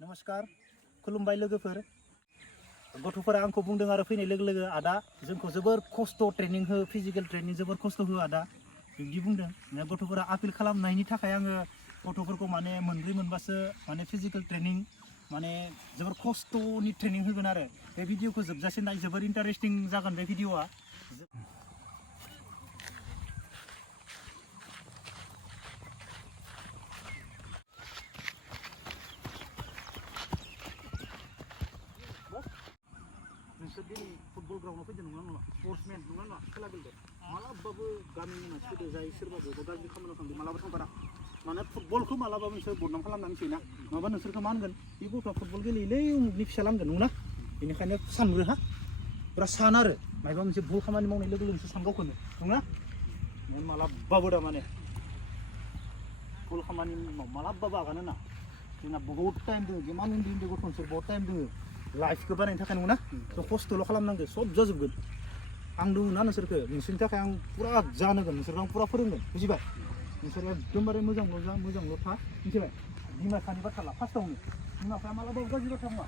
नमस्कार खुलुमबाय लोगोफोर गथ'फोरा आंखौ बुंदों आरो फैनाय लोगो लोगो आदा जोंखौ जोबोर खस्थ' ट्रेनिं हो फिजिकेल ट्रेनिं जोबोर खस्थ' हो आदा बिदि बुंदों गथ'फोरा आपिल खालामनायनि थाखाय आङो गथ'फोरखौ माने मोनब्रै मोनबासो माने फिजिकेल ट्रेनिं माने जोबोर खस्थ'नि ट्रेनिं होगोन आरो बे भिडिअखौ जोबजासे नाय जोबोर इन्टारेस्टिं जागोन बे भिडिअआ नोंसोर दिनै फुटबल ग्राउन्डआव फैदों नङा नङा स्पर्ट्समेन नङा नङा खेला गेलेदों मालाबाबो गामिनि मानसिफोरजों जाय सोरबा बबेबा गाज्रि खामानियाव थांदों मालाबा थांफारा माने फुटबलखौ मालाबाबो नोंसोर बदनाम खालामनानै मिथियोना नङाबा नोंसोरखौ मा होनगोन बे गथ'आ फुटबल गेलेयोलै उमुगनि फिसाला होनगोन नङा बेनिखायनो सानग्रो हा पुरा सान आरो माबा मोनसे भुल खामानि मावनाय लोगो लोगोसो सानगावखौनो नङा मालाबाबो दा माने भुल खामानि मालाबाबो आगानो ना जोंना बहुत टाइम दङ जिमान उन्दै उन्दै गथ' नोंसोर बहुत टाइम दङ लाइफखौ बानायनो थाखाय नङा थ' खस्थ'ल' खालामनांगौ सब जाजोबगोन आं दङ ना नोंसोरखौ नोंसोरनि थाखाय आं पुरा जानोगोन नोंसोरखौ आं पुरा फोरोंगोन बुजिबाय नोंसोर एकदमबारे मोजांल' जा मोजांल' था मिथिबाय बिमा बिफानि बाथ्रा ला फार्स्टआवनो बिमा बिफाया मालाबाबो गाज्रि बाथ्रा बुङा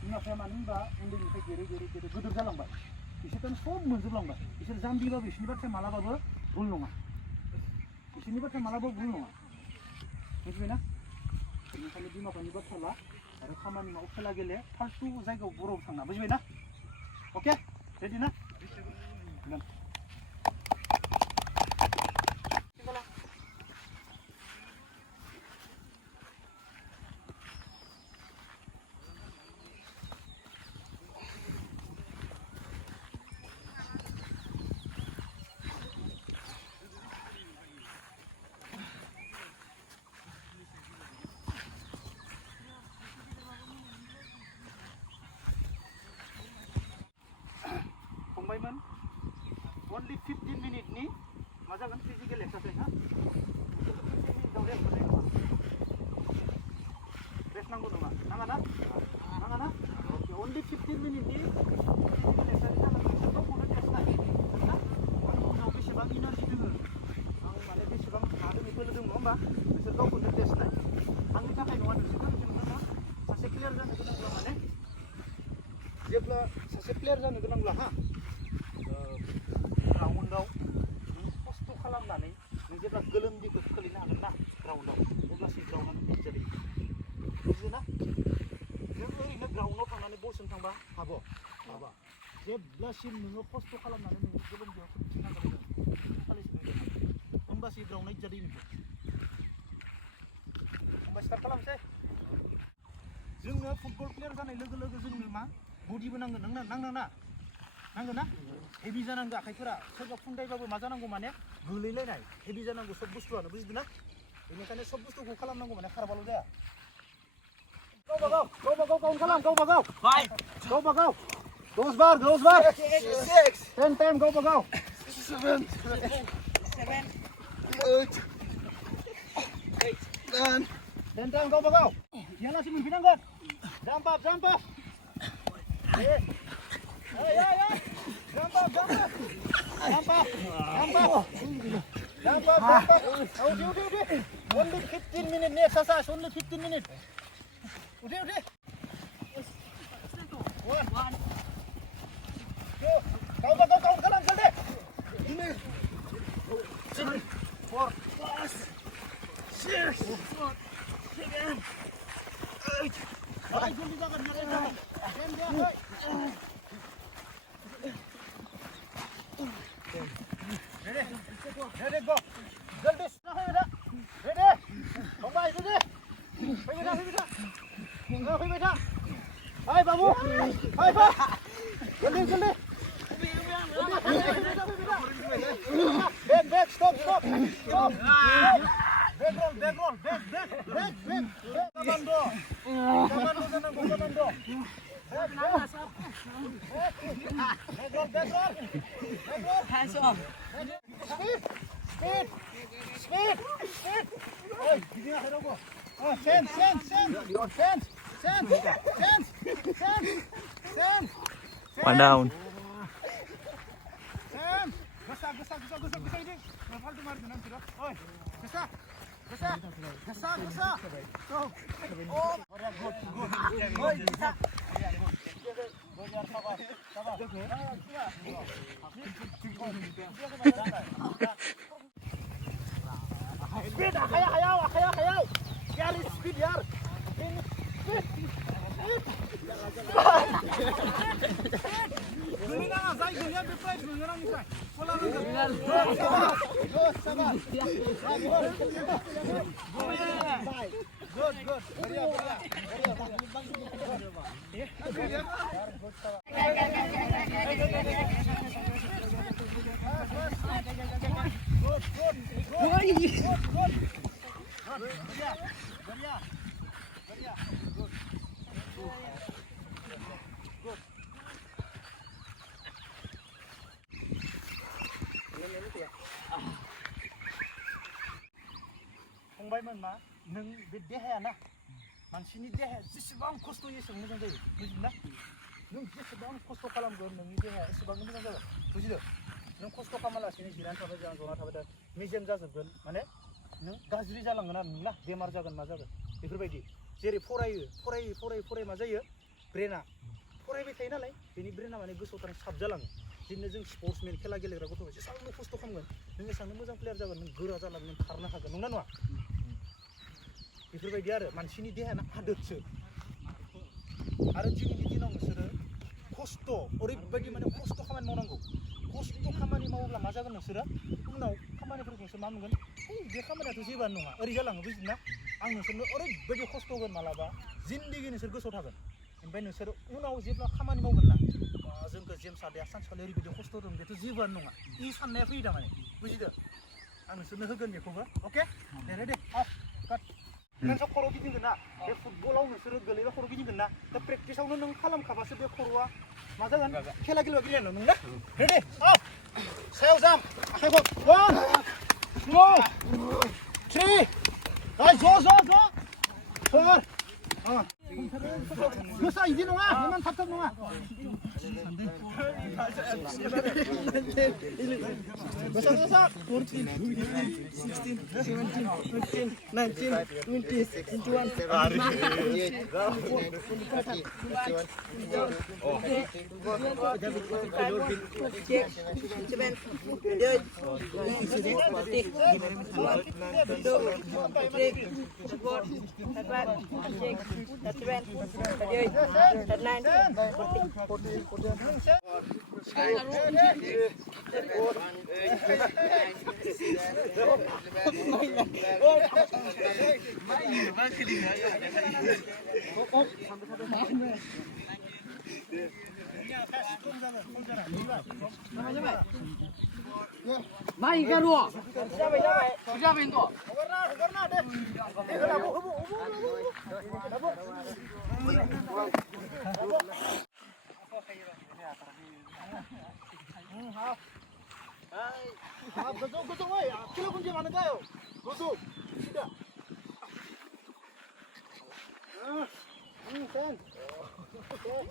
बिमा बिफाया मानो होनबा उन्दैनिफ्राय देरै देरै देरै गोदोर जालांबाय बिसोरखौनो सब मोनजोबलांबाय बिसोर जाम्बिबाबो बिसोरनि बाथ्राया मालाबाबो भुल नङा बिसोरनि बाथ्राया मालाबाबो भुल नङा मिथिबायना बेनिखायनो बिमा बिफानि बाथ्रा ला आरो खामानि माव खेला गेले फालतु जायगायाव बर'आव थांना बुजिबायना अके रेडि ना फंबायमोन only 15 मिनिटनि मा जागोन फिजिकेल एक्सारसाइज हा 15 मिनिटआव रेस्ट मोननाय नङा रेस्ट नांगौ नङा नाङा ना अके only 15 मिनिटनि फिजिकेल एक्सारसाइज जागोन नोंसोर गावखौनो टेस्ट नाय ना उनाव बेसेबां इनार्जि दोङो आं माने बेसेबां हादों बोलो दङ नङा होमबा नोंसोर गावखौनो टेस्ट नाय आंनि थाखाय नङा नोंसोरखौ नुदोंना सासे प्लेयार जानो गोनांब्ला माने जेब्ला सासे प्लेयार जानो गोनांब्ला हा ग्राउन्डआव नों खस्थ' खालामनानै नों जेब्ला गोलोमदैखौ खोलैनो हागोन ना ग्राउन्डआव अब्लासो ग्राउन्डआ फिट जायो बुजियोना नों ओरैनो ग्राउन्डआव थांनानै बलजों थांबा हाबा जेब्लासिम नोङो खस्थ' खालामनानै नोङो गोलोमदैयाव खोलैनांगोन खालिसो नों होमबासो ग्राउन्डआ जायो नोंखौ होमबा स्टार्ट खालामसै जोंनो फुटबल प्लेयार जानाय लोगो लोगो जोंनो मा बडिबो नांगोन नांगोन ना हेभि जानांगौ आखाइफोरा सोरबा खुन्दायबाबो मा जानांगौ माने गोलैलायनाय हेभि जानांगौ सब बुस्थुआनो बुजिदों ना बेनिखायनो सब बुस्थुखौ खालामनांगौ माने खारबाल' जाया गावबा गाव काउन्ट खालाम गावबा गाव 10 बार 10 टाइम गावबा गाव 7 8 9 10 टाइम गावबा गाव यालासि मोनफिनांगोन जाम्प आप Hey! Jump up! Only 15 minutes exercise, only 15 minutes. Udah. 1, 2. Kau kalam jaldi. 3, 4, 5, 6, 7, 8. Jom jangan. Ready, go. Jaldi. Ready. Bye, ready. Beda. Hai, Babu. Hai, Pak. Jaldi. Back, stop. Back roll. Komando. Back roll. Hands off. Speed. Hey, gini aja dong. Oh, sense. One down. Gesa ini. Mahal tuh mari nanti loh. Oi, gesa. Tuh. Oh, Speed, hayaw. Yar speed yar. Gulungan zai gulia beprai gulungan ni sai. Pola Good. फंबायमोन मा नों बे देहायाना मानसिनि देहाया जेसेबां खस्थ'यै एसेबां मोजां जायो बुजिदोंना नों जेसेबां खस्थ' खालामगोन नोंनि देहाया एसेबांनो मोजां जागोन बुजिदों नों खस्थ' खालामालासिनो जिरायनानै थाबाय जना थाबाय दा मेजेम जाजोबगोन माने नों गाज्रि जालांगोन आरो नोंना बेमार जागोन मा जागोन बेफोरबायदि जेरै फराय मा जायो ब्रेना फरायबाय थायो नालाय बेनि ब्रेना माने गोसोआव थानाय साब जालाङो बिदिनो जों स्पर्ट्समेन खेला गेलेग्रा गथ'फोर जेसेबां खस्थ' खालामगोन नों एसेबांनो मोजां प्लेयार जागोन नों गोरा जालांगोन नों खारनो हागोन नंना नङा बेफोरबायदि आरो मानसिनि देहायाना आदोतसो आरो दिनैनि दिनाव नोंसोरो खस्थ' ओरैबायदि माने खस्थ' खामानि मावनांगौ खस्थ' खामानि मावोब्ला मा जागोन नोंसोरो उनाव खामानिफोरखौ नोंसोर मा मोनगोन बे खामानियाथ' जेबोआनो नङा ओरै जालाङो बुजिदोंना आं नोंसोरनो ओरैबायदि खस्थ' होगोन मालाबा जिन्दगि नोंसोर गोसोआव थागोन ओमफ्राय नोंसोर उनाव जेब्ला खामानि मावगोन ना जोंखौ जेम्स आदाया सानसेखालि ओरैबायदि खस्थ' होदों बेथ' जेबोआनो नङा इ साननाया फैयो थारमाने बुजिदों आं नोंसोरनो होगोन बेखौबो अके दे नोंसोर खर' गिदिंगोन ना बे फुटबलाव नोंसोरो गोलैबा खर' गिदिंगोन ना दा प्रेक्टिसावनो नों खालामखाबासो बे खर'आ मा जागोन खेला गेलेबा गेलेनो नोंना रेडि सायाव जाम आखाइखौ 1 2 3 ज' गोसा इदि नङा इमान थाब नङा गोसा 14 16 17 18 19 20 21 Mai garu. Sudah bento. Hogorna deh. Gosok, woi. Kilo kunci mana kau? Gosok. Sudah. Kan. Gosok.